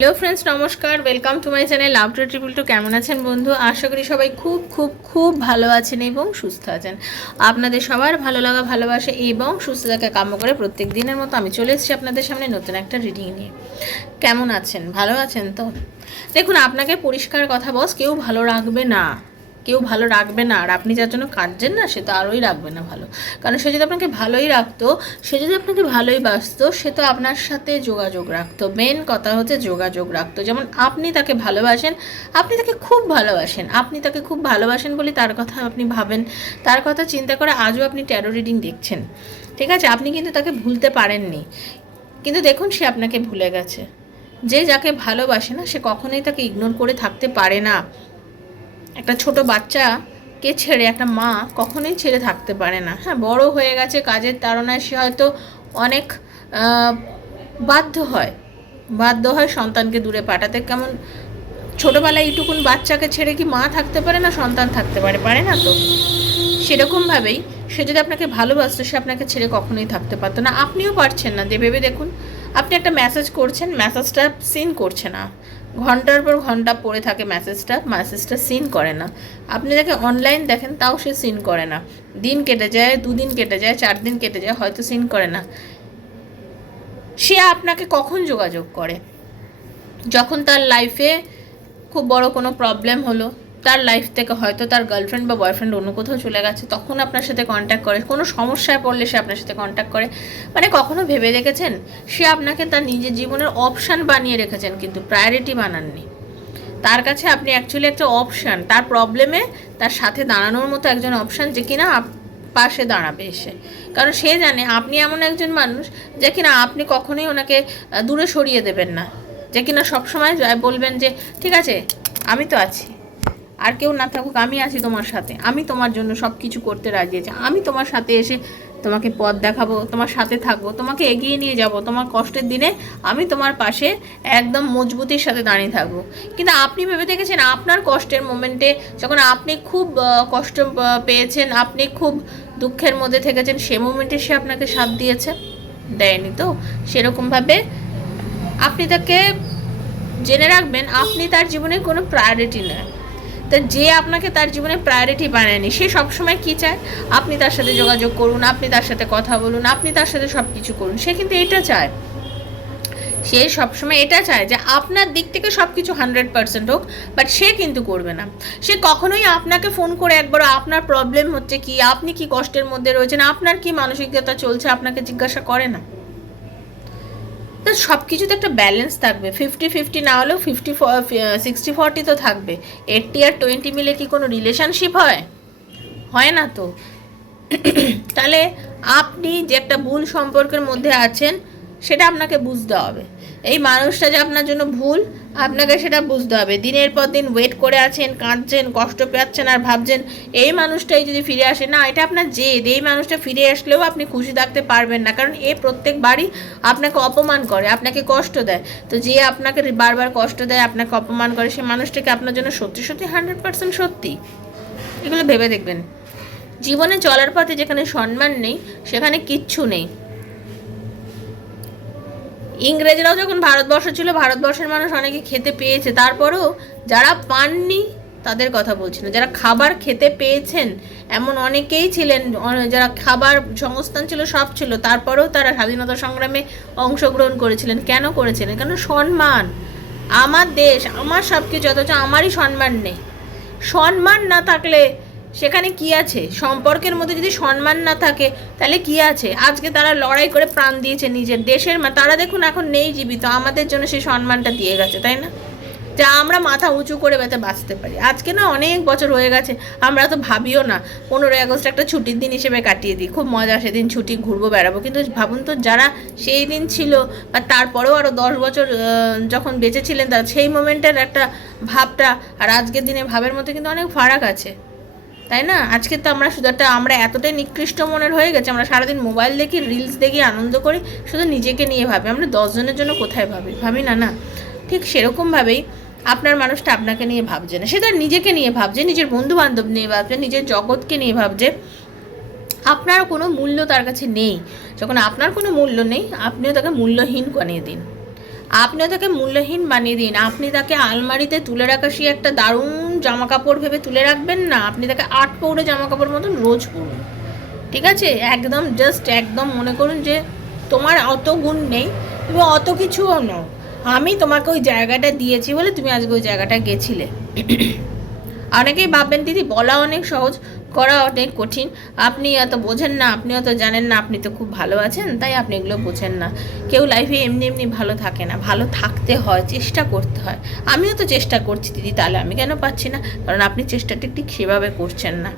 Hello friends, নমস্কার। Welcome to my channel love to triple two. কেমন আছেন বন্ধু? আশা করি সবাই খুব খুব খুব ভালো আছেন এবং সুস্থ আছেন। আপনাদের সবার ভালো লাগা, ভালোবাসা এবং সুস্থতাকে কাম্য করে প্রত্যেক দিনের মতো আমি চলে এসেছি আপনাদের সামনে নতুন একটা রিডিং নিয়ে। কেমন আছেন? ভালো আছেন তো? দেখুন, আপনাকে পরিষ্কার কথা বস, কেউ ভালো রাখবে না, কেউ ভালো রাখবে না। আর আপনি যার জন্য কাঁদছেন না, সে তো আরোই রাখবে না ভালো। কারণ সে যদি আপনাকে ভালোই রাখতো, সে যদি আপনাকে ভালোই বাসতো, সে তো আপনার সাথে যোগাযোগ রাখতো। মেন কথা হচ্ছে যোগাযোগ রাখতো। যেমন আপনি তাকে ভালোবাসেন, আপনি তাকে খুব ভালোবাসেন, আপনি তাকে খুব ভালোবাসেন বলে তার কথা আপনি ভাবেন, তার কথা চিন্তা করে আজও আপনি ট্যারো রিডিং দেখছেন। ঠিক আছে, আপনি কিন্তু তাকে ভুলতে পারেননি, কিন্তু দেখুন সে আপনাকে ভুলে গেছে। যে যাকে ভালোবাসে না, সে কখনোই তাকে ইগনোর করে থাকতে পারে না। একটা ছোট বাচ্চাকে ছেড়ে একটা মা কখনোই ছেড়ে থাকতে পারে না। হ্যাঁ, বড় হয়ে গেছে, কাজের তাড়নায় সে হয়তো অনেক বাধ্য হয় সন্তানকে দূরে পাঠাতে। কেমন ছোটোবেলায় এইটুকুন বাচ্চাকে ছেড়ে কি মা থাকতে পারে না, সন্তান থাকতে পারে না তো? সেরকমভাবেই সে যদি আপনাকে ভালোবাসতো, সে আপনাকে ছেড়ে কখনোই থাকতে পারতো না। আপনিও পারছেন না। যে ভেবে দেখুন, আপনি একটা মেসেজ করছেন, মেসেজটা সিন করছে না, ঘন্টার পর ঘন্টা পড়ে থাকে মেসেজটা সিন করে না। আপনি তাকে অনলাইন দেখেন, তাও সে সিন করে না। দিন কেটে যায়, 2 দিন কেটে যায়, 4 দিন কেটে যায়, হয়তো সিন করে না। সে আপনাকে কখন যোগাযোগ করে? যখন তার লাইফে খুব বড় কোনো প্রবলেম হলো, তার লাইফ থেকে হয়তো তার গার্লফ্রেন্ড বা বয়ফ্রেন্ড অন্য কোথাও চলে গেছে, তখন আপনার সাথে কন্ট্যাক্ট করে। কোনো সমস্যায় পড়লে সে আপনার সাথে কন্ট্যাক্ট করে। মানে কখনো ভেবে দেখেছেন সে আপনাকে তার নিজের জীবনের অপশান বানিয়ে রেখেছেন, কিন্তু প্রায়োরিটি বানাননি। তার কাছে আপনি অ্যাকচুয়ালি একটা অপশান, তার প্রবলেমে তার সাথে দাঁড়ানোর মতো একজন অপশান, যে কিনা পাশে দাঁড়াবে এসে। কারণ সে জানে আপনি এমন একজন মানুষ যে কিনা আপনি কখনোই ওনাকে দূরে সরিয়ে দেবেন না, যে কিনা সবসময় বলবেন যে ঠিক আছে, আমি তো আছি, আর কেউ না থাকুক আমি আছি তোমার সাথে, আমি তোমার জন্য সব কিছু করতে রাজি আছি, আমি তোমার সাথে এসে তোমাকে পথ দেখাবো, তোমার সাথে থাকবো, তোমাকে এগিয়ে নিয়ে যাব, তোমার কষ্টের দিনে আমি তোমার পাশে একদম মজবুতির সাথে দাঁড়িয়ে থাকবো। কিন্তু আপনি ভেবে দেখেছেন আপনার কষ্টের মোমেন্টে, যখন আপনি খুব কষ্ট পেয়েছেন, আপনি খুব দুঃখের মধ্যে থেকেছেন, সে মোমেন্টে সে আপনাকে সাথ দিয়েছে? দেয়নি তো। সেরকমভাবে আপনি তাকে জেনে রাখবেন, আপনি তার জীবনে কোনো প্রায়োরিটি নয়। তা যে আপনাকে তার জীবনে প্রায়োরিটি বানায়নি, সে সবসময় কী চায়? আপনি তার সাথে যোগাযোগ করুন, আপনি তার সাথে কথা বলুন, আপনি তার সাথে সব কিছু করুন। সে কিন্তু এটা চায়, সে সবসময় এটা চায় যে আপনার দিক থেকে সব কিছু 100% হোক, বাট সে কিন্তু করবে না। সে কখনোই আপনাকে ফোন করে একবার আপনার প্রবলেম হচ্ছে কি, আপনি কি কষ্টের মধ্যে রয়েছেন, আপনার কি মানসিকতা চলছে, আপনাকে জিজ্ঞাসা করে না। তো সব কিছুতে একটা ব্যালেন্স থাকবে, 50-50 না হলেও 60-40 তো থাকবে। 80 আর 20 মিলে কি কোনো রিলেশনশিপ হয়? হয় না তো। তাহলে আপনি যে একটা ভুল সম্পর্কের মধ্যে আছেন, সেটা আপনাকে বুঝতে হবে। এই মানুষটা যে আপনার জন্য ভুল, আপনাকে সেটা বুঝতে হবে। দিনের পর দিন ওয়েট করে আছেন, কাঁদছেন, কষ্ট পাচ্ছেন, আর ভাবছেন এই মানুষটাই যদি ফিরে আসে। না, এটা আপনার জেদ। এই মানুষটা ফিরে আসলেও আপনি খুশি থাকতে পারবেন না, কারণ এ প্রত্যেকবারই আপনাকে অপমান করে, আপনাকে কষ্ট দেয়। তো যে আপনাকে বারবার কষ্ট দেয়, আপনাকে অপমান করে, সে মানুষটাকে আপনার জন্য সত্যি সত্যি 100% সত্যি? এগুলো ভেবে দেখবেন। জীবনে চলার পথে যেখানে সম্মান নেই, সেখানে কিচ্ছু নেই। ইংরেজরাও যখন ভারতবর্ষ ছিল, ভারতবর্ষের মানুষ অনেকে খেতে পেয়েছে, তারপরেও যারা পাননি তাদের কথা বলছি না, যারা খাবার খেতে পেয়েছেন এমন অনেকেই ছিলেন, যারা খাবার সংস্থান ছিল, সব ছিল, তারপরেও তারা স্বাধীনতা সংগ্রামে অংশগ্রহণ করেছিলেন। কেন করেছিলেন? কেন? সম্মান। আমার দেশ, আমার সব কিছু, অথচ আমারই সম্মান নেই। সম্মান না থাকলে সেখানে কি আছে? সম্পর্কের মধ্যে যদি সম্মান না থাকে, তাহলে কি আছে? আজকে তারা লড়াই করে প্রাণ দিয়েছে নিজের দেশের, তারা দেখুন এখন নেই জীবিত, আমাদের জন্য সেই সম্মানটা দিয়ে গেছে, তাই না? যা আমরা মাথা উঁচু করে যাতে বাঁচতে পারি। আজকে না অনেক বছর হয়ে গেছে, আমরা তো ভাবিও না 15ই আগস্ট একটা ছুটির দিন হিসেবে কাটিয়ে দিই, খুব মজা, সেদিন ছুটি, ঘুরবো, বেড়াবো। কিন্তু ভাবুন তো, যারা সেই দিন ছিল বা তারপরেও আরও 10 বছর যখন বেঁচে ছিলেন, তার সেই মোমেন্টের একটা ভাবটা আর আজকের দিনের ভাবের মধ্যে কিন্তু অনেক ফারাক আছে, তাই না? আজকে তো আমরা এতটাই নিকৃষ্ট মনের হয়ে গেছে, আমরা সারাদিন মোবাইল দেখি, রিলস দেখি, আনন্দ করি, শুধু নিজেকে নিয়ে ভাবি। আমরা 10 জনের জন্য কোথায় ভাবি না? না, ঠিক সেরকমভাবেই আপনার মানুষটা আপনাকে নিয়ে ভাবছে না, সে তার নিজেকে নিয়ে ভাবছে, নিজের বন্ধু বান্ধব নিয়ে ভাবছে, নিজের জগৎকে নিয়ে ভাবছে। আপনার কোনো মূল্য তার কাছে নেই। যখন আপনার কোনো মূল্য নেই, আপনিও তাকে মূল্যহীন বানিয়ে দিন। আপনিও তাকে মূল্যহীন বানিয়ে দিন। আপনি তাকে আলমারিতে তুলে রাখা সেই একটা দারুণ জামা কাপড় ভেবে তুলে রাখবেন না, আপনি তাকে আট পৌড়ে জামা কাপড় মতন রোজ পরুন, ঠিক আছে? একদম জাস্ট একদম মনে করুন যে তোমার অত গুণ নেই, তুমি অত কিছুও নও, আমি তোমাকে ওই জায়গাটা দিয়েছি বলে তুমি আজকে ওই জায়গাটা গেছিলে। অনেকেই ভাববেন দিদি বলা অনেক সহজ, করা অনেক কঠিন, আপনি অত বোঝেন না, আপনি অত জানেন না, আপনি তো খুব ভালো আছেন তাই আপনি এগুলো বোঝেন না। কেউ লাইফে এমনি এমনি ভালো থাকে না, ভালো থাকতে হয়, চেষ্টা করতে হয়। আমিও তো চেষ্টা করছি দিদি, তাহলে আমি কেন পাচ্ছি না? কারণ আপনি চেষ্টাটা ঠিক সেভাবে করছেন না,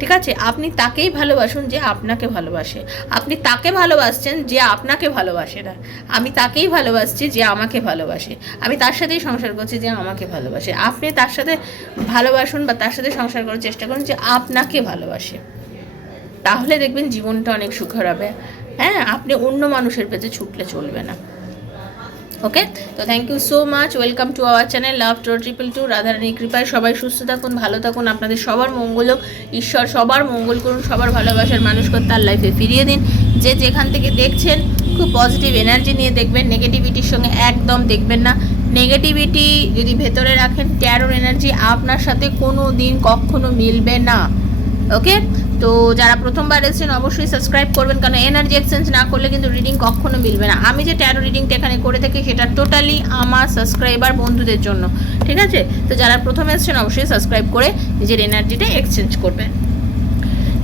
ঠিক আছে? আপনি তাকেই ভালোবাসুন যে আপনাকে ভালোবাসে, আপনি তাকে ভালোবাসছেন যে আপনাকে ভালোবাসে না। আমি তাকেই ভালোবাসছি যে আমাকে ভালোবাসে, আমি তার সাথেই সংসার করছি যে আমাকে ভালোবাসে। আপনি তার সাথে ভালোবাসুন বা তার সাথে সংসার করার চেষ্টা করুন যে আপনাকে ভালোবাসে, তাহলে দেখবেন জীবনটা অনেক সুখের হবে। হ্যাঁ, আপনি অন্য মানুষের পেছনে ছুটলে চলবে না। ওকে, তো thank you so much, welcome to our channel love to 222। রাধারানীর কৃপায় সবাই সুস্থ থাকুন, ভালো থাকুন, আপনাদের সবার মঙ্গল হোক, ঈশ্বর সবার মঙ্গল করুন, সবার ভালোবাসার মানুষকে তার লাইফে ফিরিয়ে দিন। যে যেখান থেকে দেখছেন খুব পজিটিভ এনার্জি নিয়ে দেখবেন, নেগেটিভিটির সঙ্গে একদম দেখবেন না। নেগেটিভিটি যদি ভেতরে রাখেন, ট্যারোর এনার্জি আপনার সাথে কোনো দিন কখনো মিলবে না। ওকে, তো যারা প্রথমবার এসেছেন অবশ্যই সাবস্ক্রাইব করবেন, কারণ এনার্জি এক্সচেঞ্জ না করলে কিন্তু রিডিং কখনো মিলবে না। আমি যে ট্যারো রিডিংটা এখানে করে থাকি সেটা টোটালি আমার সাবস্ক্রাইবার বন্ধুদের জন্য, ঠিক আছে? তো যারা প্রথম এসেছেন অবশ্যই সাবস্ক্রাইব করে নিজের এনার্জিটা এক্সচেঞ্জ করবেন।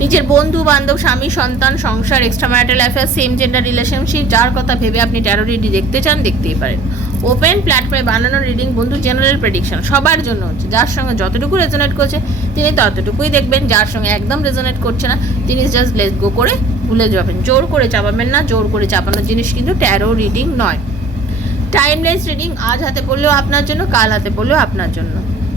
নিজের বন্ধু বান্ধব, স্বামী, সন্তান, সংসার, extra marital affair, same gender relationship, যার কথা ভেবে আপনি ট্যারো রিডিং দেখতে চান দেখতেই পারেন। ওপেন প্ল্যাটফর্মে বানানো রিডিং বন্ধু, জেনারেল প্রেডিকশন সবার জন্য হচ্ছে। যার সঙ্গে যতটুকু রেজোনেট করছে তিনি ততটুকুই দেখবেন, যার সঙ্গে একদম রেজোনেট করছে না তিনি জাস্ট লেট গো করে ভুলে যাবেন। জোর করে চাপাবেন না, জোর করে চাপানোর জিনিস কিন্তু ট্যারো রিডিং নয়। টাইমলেস রিডিং, আজ হাতে পড়লেও আপনার জন্য, কাল হাতে পড়লেও আপনার জন্য,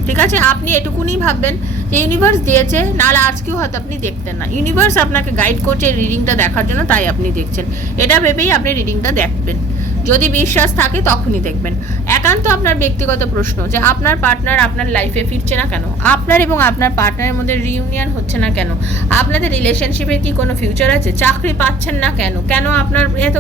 ঠিক আছে? আপনি এটুকুনি ভাববেন যে ইউনিভার্স দিয়েছে, নাহলে আজকেও হয়তো আপনি দেখতেন না। ইউনিভার্স আপনাকে গাইড করছে এই রিডিংটা দেখার জন্য, তাই আপনি দেখছেন। এটা ভেবেই আপনি রিডিংটা দেখবেন, যদি বিশ্বাস থাকে তখনই দেখবেন। একান্ত আপনার ব্যক্তিগত প্রশ্ন যে আপনার পার্টনার আপনার লাইফে ফিরছে না কেন, আপনার এবং আপনার পার্টনারের মধ্যে রিইউনিয়ন হচ্ছে না কেন, আপনাদের রিলেশনশিপের কি কোনো ফিউচার আছে, চাকরি পাচ্ছেন না কেন, কেন আপনার এত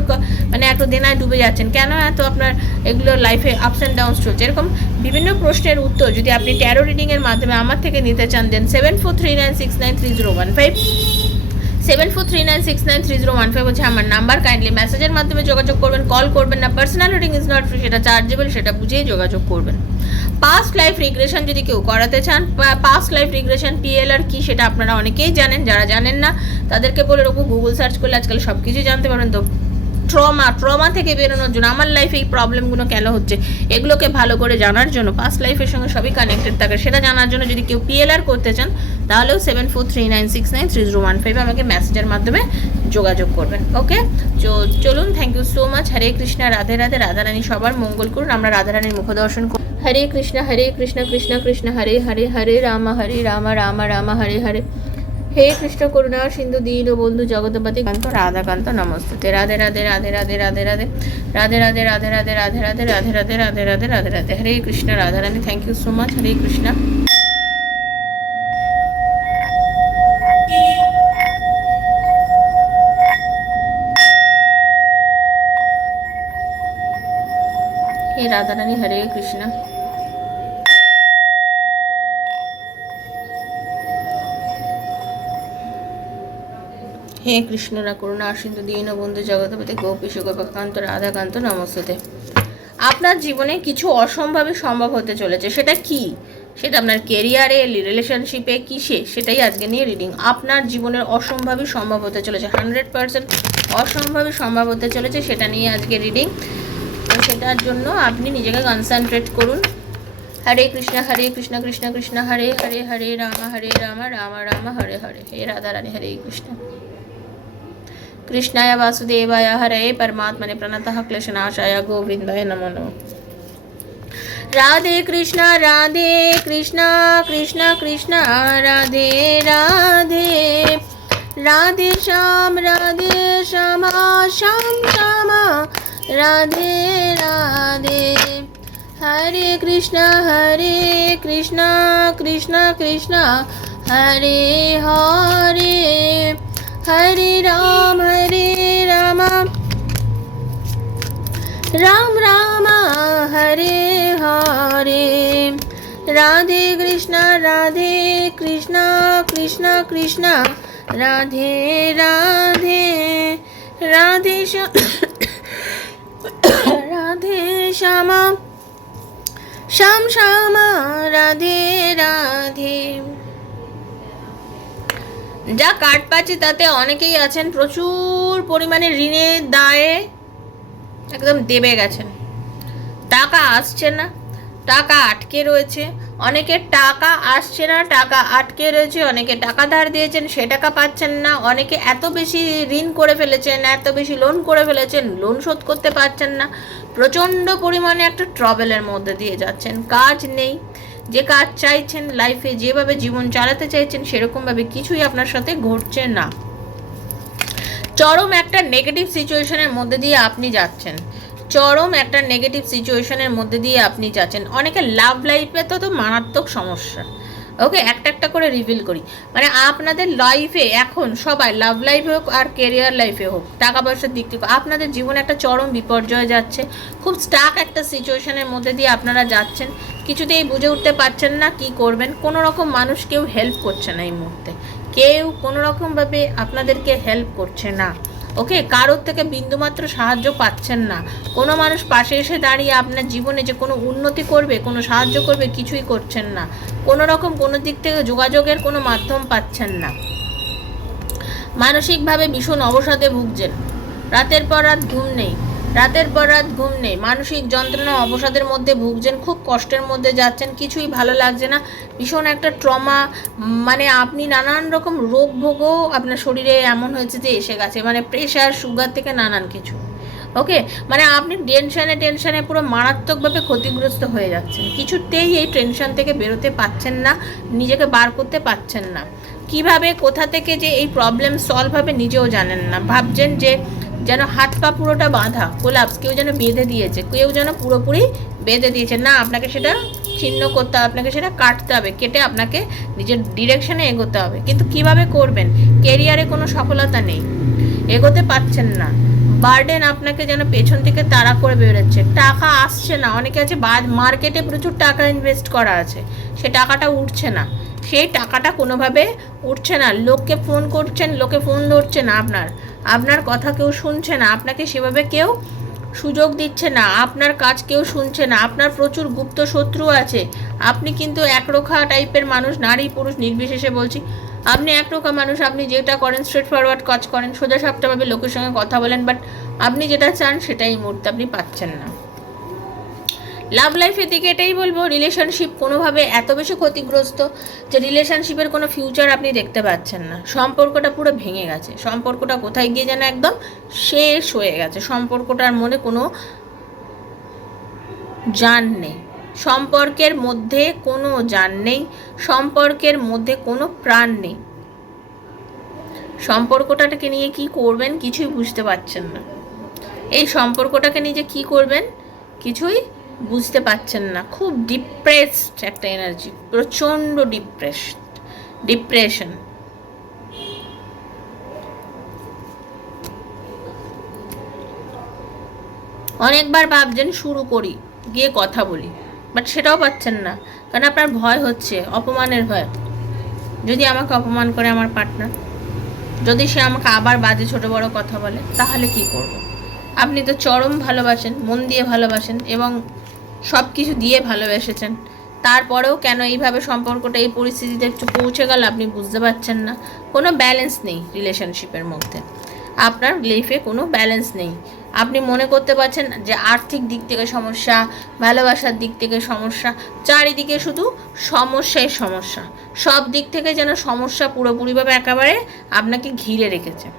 মানে এত দেনায় ডুবে যাচ্ছেন, কেন এত আপনার এগুলো লাইফে আপস অ্যান্ড ডাউনস চলছে, এরকম বিভিন্ন প্রশ্নের উত্তর যদি আপনি ট্যারো রিডিংয়ের মাধ্যমে আমার থেকে নিতে চান, দেন 7439693015 7439693015 হচ্ছে আমার নাম্বার। কাইন্ডলি মেসেজের মাধ্যমে যোগাযোগ করবেন, কল করবেন না। Personal reading is not free, সেটা চার্জেবল, সেটা বুঝেই যোগাযোগ করবেন। পাস্ট লাইফ রিগ্রেশন যদি কেউ করাতে চান, পাস্ট লাইফ রিগ্রেশন পিএলআর কি সেটা আপনারা অনেকেই জানেন, যারা জানেন না তাদেরকে বলে রাখবো, গুগল সার্চ করলে আজকাল সব কিছুই জানতে পারবেন। তো ট্রমা থেকে বেরোনোর জন্য, আমার লাইফে এই প্রবলেমগুলো কেন হচ্ছে এগুলোকে ভালো করে জানার জন্য, পাস্ট লাইফের সঙ্গে সবই কানেক্টেড থাকে সেটা জানার জন্য যদি কেউ পিএলআর করতে চান তাহলেও 7439693015 আমাকে মেসেজের মাধ্যমে যোগাযোগ করবেন। ওকে, চলুন, thank you so much. Hare Krishna, Radhe Radhe, Radharani সবার মঙ্গল করুন। আমরা রাধারানীর মুখ দর্শন করুন। হরে কৃষ্ণ কৃষ্ণ কৃষ্ণ হরে হরে, হরে রাম রাম রাম হরে হরে। হে কৃষ্ণ করুণা সিন্ধু দীন বন্ধু জগৎপতি কান্ত রাধাকান্ত নমস্তুতে। Radhe Radhe Radhe Radhe Radhe Radhe Radhe Radhe Radhe Radhe Radhe Radhe Radhe Radhe Radhe Radhe Radhe Radhe. Hare Krishna, Radharani, thank you so much. Hare Krishna. হে রাধারানী, হরে কৃষ্ণ। হে কৃষ্ণরা করুণা সিন্ধু দীনবন্ধু জগৎপতি গোপীশ গোপকান্ত রাধাকান্ত নমস্তুতে। আপনার জীবনে কিছু অসম্ভবই সম্ভব হতে চলেছে, সেটা কি? সেটা আপনার কেরিয়ারে, রিলেশনশিপে, কিসে, সেটাই আজকে নিয়ে রিডিং। আপনার জীবনের অসম্ভবই সম্ভব হতে চলেছে, 100% অসম্ভবই সম্ভব হতে চলেছে, সেটা নিয়ে আজকে রিডিং। তো সেটার জন্য আপনি নিজেকে কনসেন্ট্রেট করুন। হরে কৃষ্ণ কৃষ্ণ কৃষ্ণ হরে হরে, হরে রাম রাম রাম হরে হরে। হে রাধারানী, হরে কৃষ্ণ। कृष्णाय वासुदेवाय हरे परमात्मने प्रणतः क्लेशनाशाय गोविंदाय नमो नमः। राधे कृष्ण कृष्ण कृष्ण राधे राधे, राधे श्याम श्याम श्याम राधे राधे। हरे कृष्ण कृष्ण कृष्ण हरे हरे, हरे राम রাম রাম হরে হরে, রাধে কৃষ্ণ কৃষ্ণ কৃষ্ণ রাধে রাধে, রাধে রাধে শ্যামা শ্যাম শ্যামা রাধে রাধে। যা কার্ড পাচ্ছি তাতে অনেকেই আছেন প্রচুর পরিমাণে ঋণের দায়ে একদম দেবে গেছেন, টাকা আসছে না, টাকা আটকে রয়েছে, অনেকের টাকা আসছে না, টাকা আটকে রয়েছে, অনেকে টাকা ধার দিয়েছেন সে টাকা পাচ্ছেন না, অনেকে এত বেশি ঋণ করে ফেলেছেন, এত বেশি লোন করে ফেলেছেন, লোন শোধ করতে পারছেন না, প্রচণ্ড পরিমাণে একটা ট্রাবলের মধ্যে দিয়ে যাচ্ছেন, কাজ নেই, যে কাজ চাইছেন লাইফে, যেভাবে জীবন চালাতে চাইছেন সেরকমভাবে কিছুই আপনার সাথে ঘটছে না, চরম একটা নেগেটিভ সিচুয়েশনের মধ্যে দিয়ে আপনি যাচ্ছেন, চরম একটা নেগেটিভ সিচুয়েশনের মধ্যে দিয়ে আপনি যাচ্ছেন। অনেকে লাভ লাইফে তো মারাত্মক সমস্যা। ওকে, একটা করে রিভিল করি, মানে আপনাদের লাইফে এখন সবাই লাভ লাইফে হোক আর কেরিয়ার লাইফে হোক, টাকা পয়সার দিক থেকে আপনাদের জীবনে একটা চরম বিপর্যয় যাচ্ছে, খুব স্টাক একটা সিচুয়েশনের মধ্যে দিয়ে আপনারা যাচ্ছেন, কিছুতেই বুঝে উঠতে পারছেন না কি করবেন, কোনো রকম মানুষ কেউ হেল্প করছে না এই মুহূর্তে, কেউ কোনো রকমভাবে আপনাদেরকে হেল্প করছে না। ওকে, কারোর থেকে বিন্দুমাত্র সাহায্য পাচ্ছেন না, কোনো মানুষ পাশে এসে দাঁড়িয়ে আপনার জীবনে যে কোনো উন্নতি করবে, কোনো সাহায্য করবে, কিছুই করছেন না, কোনো রকম কোনো দিক থেকে যোগাযোগের কোনো মাধ্যম পাচ্ছেন না, মানসিকভাবে ভীষণ অবসাদে ভুগছেন, রাতের পর রাত ঘুম নেই, রাতের পর রাত ঘুম নেই, মানসিক যন্ত্রণা অবসাদের মধ্যে ভুগছেন, খুব কষ্টের মধ্যে যাচ্ছেন, কিছুই ভালো লাগছে না, ভীষণ একটা ট্রমা, মানে আপনি নানান রকম রোগ ভোগও আপনার শরীরে এমন হয়েছে যে এসে গেছে, মানে প্রেশার সুগার থেকে নানান কিছু। ওকে, মানে আপনি টেনশানে পুরো মারাত্মকভাবে ক্ষতিগ্রস্ত হয়ে যাচ্ছেন, কিছুতেই এই টেনশন থেকে বেরোতে পারছেন না, নিজেকে বার করতে পারছেন না, কিভাবে কোথা থেকে যে এই প্রবলেম সলভ হবে নিজেও জানেন না, ভাবছেন যে যেন হাত পা পুরোটা বাঁধা কোলাপস, কেউ যেন বেঁধে দিয়েছে, কেউ যেন পুরোপুরি বেঁধে দিয়েছে, না আপনাকে সেটা ছিন্ন করতে হবে, আপনাকে সেটা কাটতে হবে, কেটে আপনাকে নিজের ডিরেকশনে এগোতে হবে, কিন্তু কিভাবে করবেন, কেরিয়ারে কোনো সফলতা নেই, এগোতে পারছেন না, বার্ডেন আপনাকে যেন পেছন থেকে তাড়া করে বেরোচ্ছে, টাকা আসছে না, অনেকে আছে মার্কেটে প্রচুর টাকা ইনভেস্ট করা আছে, সে টাকাটা উঠছে না, সেই টাকাটা কোনোভাবে উঠছে না, লোককে ফোন করছেন, লোকে ফোন ধরছে না, আপনার কথা কেউ শুনছে না, আপনাকে সেভাবে কেউ সুযোগ দিচ্ছে না, আপনার কাজ কেউ শুনছে না, আপনার প্রচুর গুপ্ত শত্রু আছে, আপনি কিন্তু একরোখা টাইপের মানুষ, নারী পুরুষ নির্বিশেষে বলছি, আপনি একরোখা মানুষ, আপনি যেটা করেন স্ট্রেট ফরওয়ার্ড কাজ করেন, সোজা সাপটাভাবে লোকের সঙ্গে কথা বলেন, বাট আপনি যেটা চান সেটাই এই মুহূর্তে আপনি পাচ্ছেন না। লাভ লাইফের দিকে এটাই বলবো, রিলেশনশিপ কোনোভাবে এত বেশি ক্ষতিগ্রস্ত যে রিলেশনশিপের কোনো ফিউচার আপনি দেখতে পাচ্ছেন না, সম্পর্কটা পুরো ভেঙে গেছে, সম্পর্কটা কোথায় গিয়ে যেন একদম শেষ হয়ে গেছে, সম্পর্কটার মধ্যে কোনো জান নেই, সম্পর্কের মধ্যে কোনো জান নেই, সম্পর্কের মধ্যে কোনো প্রাণ নেই, সম্পর্কটাকে নিয়ে কি করবেন কিছুই বুঝতে পারছেন না, এই সম্পর্কটাকে নিয়ে যে কী করবেন কিছুই বুঝতে পারছেন না, খুব ডিপ্রেসড একটা এনার্জি, প্রচণ্ড ডিপ্রেশন। অনেকবার ভাবছেন শুরু করি, গিয়ে কথা বলি, বাট সেটাও পাচ্ছেন না, কারণ আপনার ভয় হচ্ছে, অপমানের ভয়, যদি আমাকে অপমান করে আমার পার্টনার, যদি সে আমাকে আবার বাজে ছোট বড় কথা বলে, তাহলে কি করব? আপনি তো চরম ভালোবাসেন, মন দিয়ে ভালোবাসেন এবং সব কিছু দিয়ে ভালোবেসেছেন, তারপরেও কেন এইভাবে সম্পর্কটা এই পরিস্থিতিতে একটু পৌঁছে গেল আপনি বুঝতে পারছেন না, কোনো ব্যালেন্স নেই রিলেশনশিপের মধ্যে, আপনার লাইফে কোনো ব্যালেন্স নেই, আপনি মনে করতে পারছেন যে আর্থিক দিক থেকে সমস্যা, ভালোবাসার দিক থেকে সমস্যা, চারিদিকে শুধু সমস্যাই সমস্যা, সব দিক থেকে যেন সমস্যা পুরোপুরিভাবে একেবারে আপনাকে ঘিরে রেখেছে।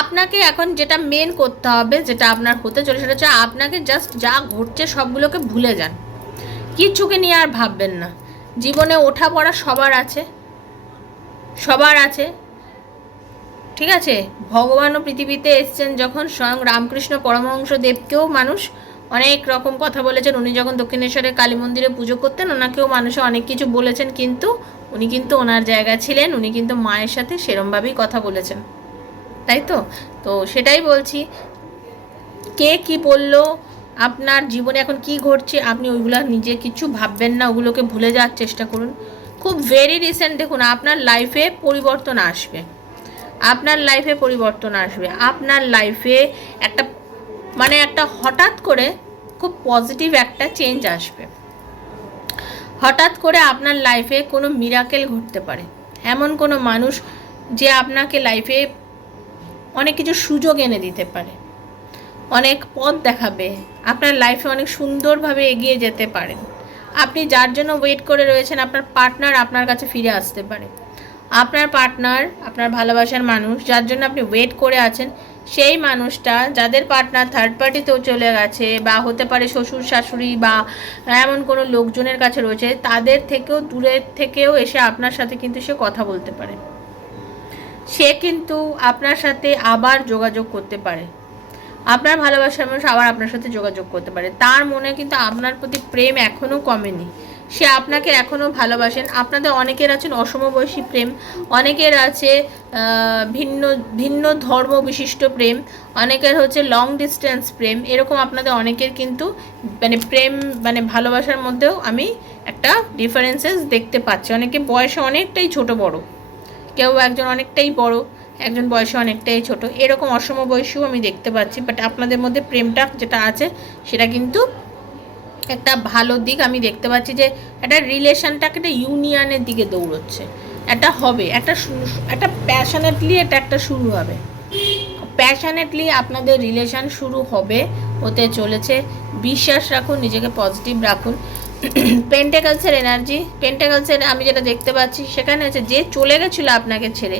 আপনাকে এখন যেটা মেন করতে হবে, যেটা আপনার হতে চলে, সেটা হচ্ছে আপনাকে জাস্ট যা ঘটছে সবগুলোকে ভুলে যান, কিচ্ছুকে নিয়ে আর ভাববেন না, জীবনে ওঠা পড়া সবার আছে, ঠিক আছে, ভগবানও পৃথিবীতে এসছেন যখন, স্বয়ং রামকৃষ্ণ পরমহংস দেবকেও মানুষ অনেক রকম কথা বলেছেন, উনি যখন দক্ষিণেশ্বরের কালী মন্দিরে পুজো করতেন ওনাকেও মানুষে অনেক কিছু বলেছেন, কিন্তু উনি কিন্তু ওনার জায়গা ছিলেন, উনি কিন্তু মায়ের সাথে সেরমভাবেই কথা বলেছেন, তাই তো সেটাই বলছি, কে কি বললো, আপনার জীবনে এখন কি ঘটছে, আপনি ওইগুলো নিজে কিছু ভাববেন না, ওগুলোকে ভুলে যাওয়ার চেষ্টা করুন। খুব ভেরি রিসেন্ট দেখুন আপনার লাইফে পরিবর্তন আসবে, আপনার লাইফে পরিবর্তন আসবে, আপনার লাইফে একটা মানে একটা হঠাৎ করে খুব পজিটিভ একটা চেঞ্জ আসবে। হঠাৎ করে আপনার লাইফে কোনো মিরাকেল ঘটতে পারে, এমন কোনো মানুষ যে আপনাকে লাইফে অনেক কিছু সুযোগ এনে দিতে পারে, অনেক পথ দেখাবে, আপনার লাইফে অনেক সুন্দরভাবে এগিয়ে যেতে পারেন। আপনি যার জন্য ওয়েট করে রয়েছেন, আপনার পার্টনার আপনার কাছে ফিরে আসতে পারে। আপনার পার্টনার, আপনার ভালোবাসার মানুষ যার জন্য আপনি ওয়েট করে আছেন, সেই মানুষটা, যাদের পার্টনার থার্ড পার্টিতেও চলে গেছে বা হতে পারে শ্বশুর শাশুড়ি বা এমন কোনো লোকজনের কাছে রয়েছে, তাদের থেকেও দূরের থেকেও এসে আপনার সাথে কিন্তু সে কথা বলতে পারে, সে কিন্তু আপনার সাথে আবার যোগাযোগ করতে পারে, আপনার ভালোবাসার মানুষ আবার আপনার সাথে যোগাযোগ করতে পারে। তার মনে কিন্তু আপনার প্রতি প্রেম এখনও কমেনি, সে আপনাকে এখনও ভালোবাসেন। আপনাদের অনেকের আছেন অসমবয়সী প্রেম, অনেকের আছে ভিন্ন ভিন্ন ধর্ম বিশিষ্ট প্রেম, অনেকের হচ্ছে লং ডিস্টেন্স প্রেম, এরকম আপনাদের অনেকের কিন্তু মানে প্রেম মানে ভালোবাসার মধ্যেও আমি একটা ডিফারেন্সেস দেখতে পাচ্ছি। অনেকে বয়সে অনেকটাই ছোট বড়, কেউ একজন অনেকটাই বড়, একজন বয়সে অনেকটাই ছোট, এরকম অসমবয়সীও আমি দেখতে পাচ্ছি। বাট আপনাদের মধ্যে প্রেমটা যেটা আছে সেটা কিন্তু একটা ভালো দিক আমি দেখতে পাচ্ছি, যে একটা রিলেশনটাকে একটা ইউনিয়নের দিকে দৌড়চ্ছে, একটা হবে, একটা প্যাশনেটলি এটা একটা শুরু হবে, প্যাশনেটলি আপনাদের রিলেশন শুরু হতে চলেছে। বিশ্বাস রাখুন, নিজেকে পজিটিভ রাখুন। পেন্টাকলসের এনার্জি, পেন্টাকলসের আমি যেটা দেখতে পাচ্ছি সেখানে হচ্ছে যে চলে গেছিলো আপনাকে ছেড়ে,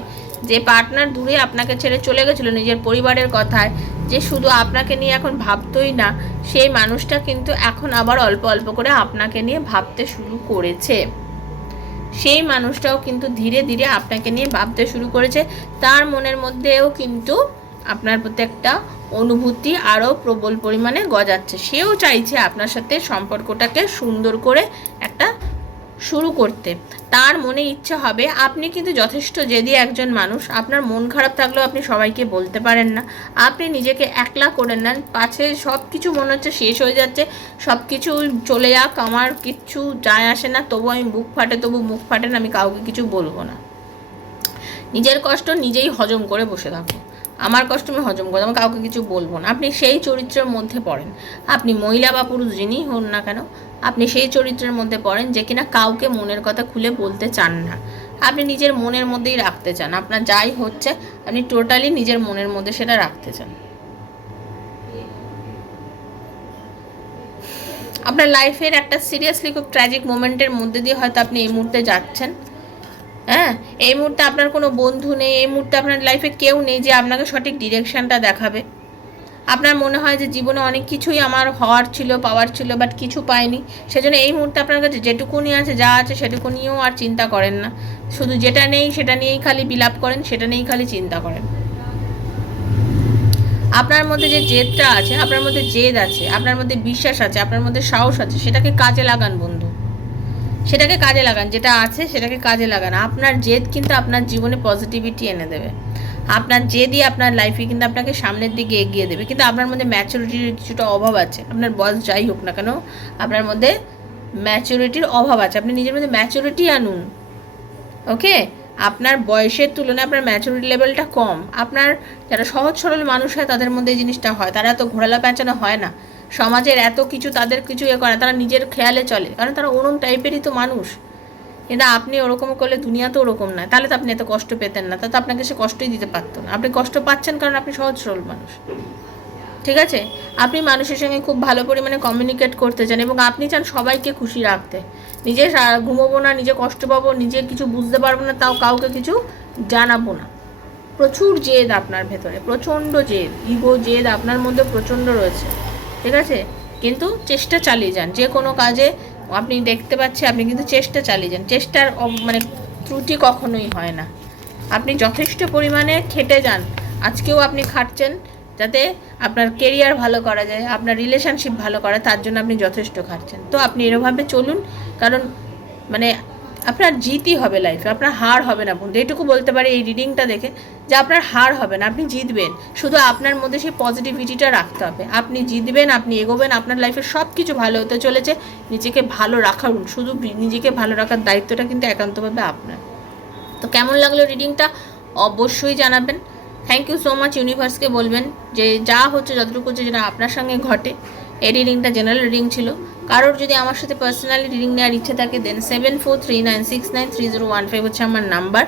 যে পার্টনার দূরে আপনাকে ছেড়ে চলে গেছিলো নিজের পরিবারের কথায়, যে শুধু আপনাকে নিয়ে এখন ভাবতোই না, সেই মানুষটা কিন্তু এখন আবার অল্প অল্প করে আপনাকে নিয়ে ভাবতে শুরু করেছে। সেই মানুষটাও কিন্তু ধীরে ধীরে আপনাকে নিয়ে ভাবতে শুরু করেছে। তার মনের মধ্যেও কিন্তু আপনার প্রতি একটা অনুভূতি আরও প্রবল পরিমাণে গজাচ্ছে, সেও চাইছে আপনার সাথে সম্পর্কটাকে সুন্দর করে একটা শুরু করতে। তার মনে ইচ্ছা হবে, আপনি কিন্তু যথেষ্ট জেদি একজন মানুষ, আপনার মন খারাপ থাকলেও আপনি সবাইকে বলতে পারেন না, আপনি নিজেকে একলা করে নেন, পাছে সব কিছু মনে হচ্ছে শেষ হয়ে যাচ্ছে, সব কিছু চলে যাক, আমার কিচ্ছু যায় আসে না, তবু আমি তবু মুখ ফাটে না, আমি কাউকে কিছু বলবো না, নিজের কষ্ট নিজেই হজম করে বসে থাকো, আমার কষ্ট আমি হজম করবো, আমি কাউকে কিছু বলবো না। আপনি সেই চরিত্রের মধ্যে পড়েন, আপনি মহিলা বা পুরুষ যিনি হন না কেন, আপনি সেই চরিত্রের মধ্যে পড়েন যে কিনা কাউকে মনের কথা খুলে বলতে চান না, আপনি নিজের মনের মধ্যেই রাখতে চান, আপনার যাই হচ্ছে আপনি টোটালি নিজের মনের মধ্যে সেটা রাখতে চান। আপনার লাইফের একটা সিরিয়াসলি খুব ট্র্যাজিক মোমেন্টের মধ্যে দিয়ে হয়তো আপনি এই মুহূর্তে যাচ্ছেন। হ্যাঁ, এই মুহূর্তে আপনার কোনো বন্ধু নেই, এই মুহূর্তে আপনার লাইফে কেউ নেই যে আপনাকে সঠিক ডিরেকশানটা দেখাবে। আপনার মনে হয় যে জীবনে অনেক কিছুই আমার হওয়ার ছিল, পাওয়ার ছিল, বাট কিছু পাইনি, সেজন্য এই মুহূর্তে আপনার কাছে যেটুকুনি আছে, যা আছে সেটুকু নিয়েও আর চিন্তা করেন না, শুধু যেটা নেই সেটা নিয়েই খালি বিলাপ করেন, সেটা নিয়েই খালি চিন্তা করেন। আপনার মধ্যে যে জেদটা আছে, আপনার মধ্যে জেদ আছে, আপনার মধ্যে বিশ্বাস আছে, আপনার মধ্যে সাহস আছে, সেটাকে কাজে লাগান বন্ধু, সেটাকে কাজে লাগান, যেটা আছে সেটাকে কাজে লাগান। আপনার জেদ কিন্তু আপনার জীবনে পজিটিভিটি এনে দেবে, আপনার জেদই আপনার লাইফে কিন্তু আপনাকে সামনের দিকে এগিয়ে দেবে। কিন্তু আপনার মধ্যে ম্যাচুরিটির কিছুটা অভাব আছে, আপনার বয়স যাই হোক না কেন আপনার মধ্যে ম্যাচুরিটির অভাব আছে, আপনি নিজের মধ্যে ম্যাচুরিটি আনুন। ওকে, আপনার বয়সের তুলনায় আপনার ম্যাচুরিটি লেভেলটা কম। আপনার যারা সহজ সরল মানুষ হয় তাদের মধ্যে এই জিনিসটা হয়, তারা তো ঘোরালা প্যাঁচানো হয় না, সমাজের এত কিছু তাদের কিছু করে, তারা নিজের খেয়ালে চলে, কারণ তারা ওরকম টাইপেরই তো মানুষ। কিন্তু আপনি ওরকম করলে দুনিয়া তো ওরকম না, তাহলে তো আপনি এত কষ্ট পেতেন না, তাতে আপনাকে সে কষ্টই দিতে পারতো না। আপনি কষ্ট পাচ্ছেন কারণ আপনি সহজ সরল মানুষ, ঠিক আছে? আপনি মানুষের সঙ্গে খুব ভালো পরিমাণে কমিউনিকেট করতে চান এবং আপনি চান সবাইকে খুশি রাখতে। নিজে ঘুমোবো না, নিজে কষ্ট পাবো, নিজে কিছু বুঝতে পারবো না, তাও কাউকে কিছু জানাবো না। প্রচুর জেদ আপনার ভেতরে, প্রচণ্ড জেদ, ইগো জেদ আপনার মধ্যে প্রচণ্ড রয়েছে, ঠিক আছে? কিন্তু চেষ্টা চালিয়ে যান, যে কোনো কাজে আপনি দেখতে পাচ্ছি আপনি কিন্তু চেষ্টা চালিয়ে যান, চেষ্টার মানে ত্রুটি কখনোই হয় না। আপনি যথেষ্ট পরিমাণে খেটে যান, আজকেও আপনি খাটছেন যাতে আপনার কেরিয়ার ভালো করা যায়, আপনার রিলেশনশিপ ভালো করা, তার জন্য আপনি যথেষ্ট খাটছেন। তো আপনি এরভাবে চলুন, কারণ মানে আপনার জিতই হবে লাইফে, আপনার হার হবে না বন্ধু। এটুকু বলতে পারি এই রিডিংটা দেখে যে আপনার হার হবে না, আপনি জিতবেন। শুধু আপনার মধ্যে সেই পজিটিভিটিটা রাখতে হবে। আপনি জিতবেন, আপনি এগোবেন, আপনার লাইফে সব কিছু ভালো হতে চলেছে। নিজেকে ভালো রাখার, শুধু নিজেকে ভালো রাখার দায়িত্বটা কিন্তু একান্তভাবে আপনার। তো কেমন লাগলো রিডিংটা অবশ্যই জানাবেন। Thank you so much. ইউনিভার্সকে বলবেন যে যা হচ্ছে, যতটুকু হচ্ছে, যেটা আপনার সঙ্গে ঘটে। এই রিডিংটা জেনারেল রিডিং ছিল। কারোর যদি আমার সাথে পার্সোনালি রিডিং নেওয়ার ইচ্ছে থাকে দেন 7439693015 হচ্ছে আমার নাম্বার।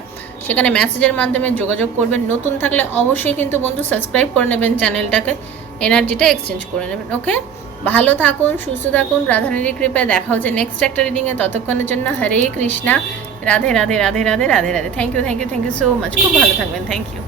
সেখানে মেসেজের মাধ্যমে যোগাযোগ করবেন। নতুন থাকলে অবশ্যই কিন্তু বন্ধু সাবস্ক্রাইব করে নেবেন চ্যানেলটাকে, এনার্জিটা এক্সচেঞ্জ করে নেবেন। ওকে, ভালো থাকুন, সুস্থ থাকুন, রাধারানীর কৃপায় দেখা হচ্ছে নেক্সট একটা রিডিংয়ে। ততক্ষণের জন্য Hare Krishna, Radhe Radhe Radhe Radhe Radhe Radhe. Thank you so much. খুব ভালো থাকবেন। Thank you.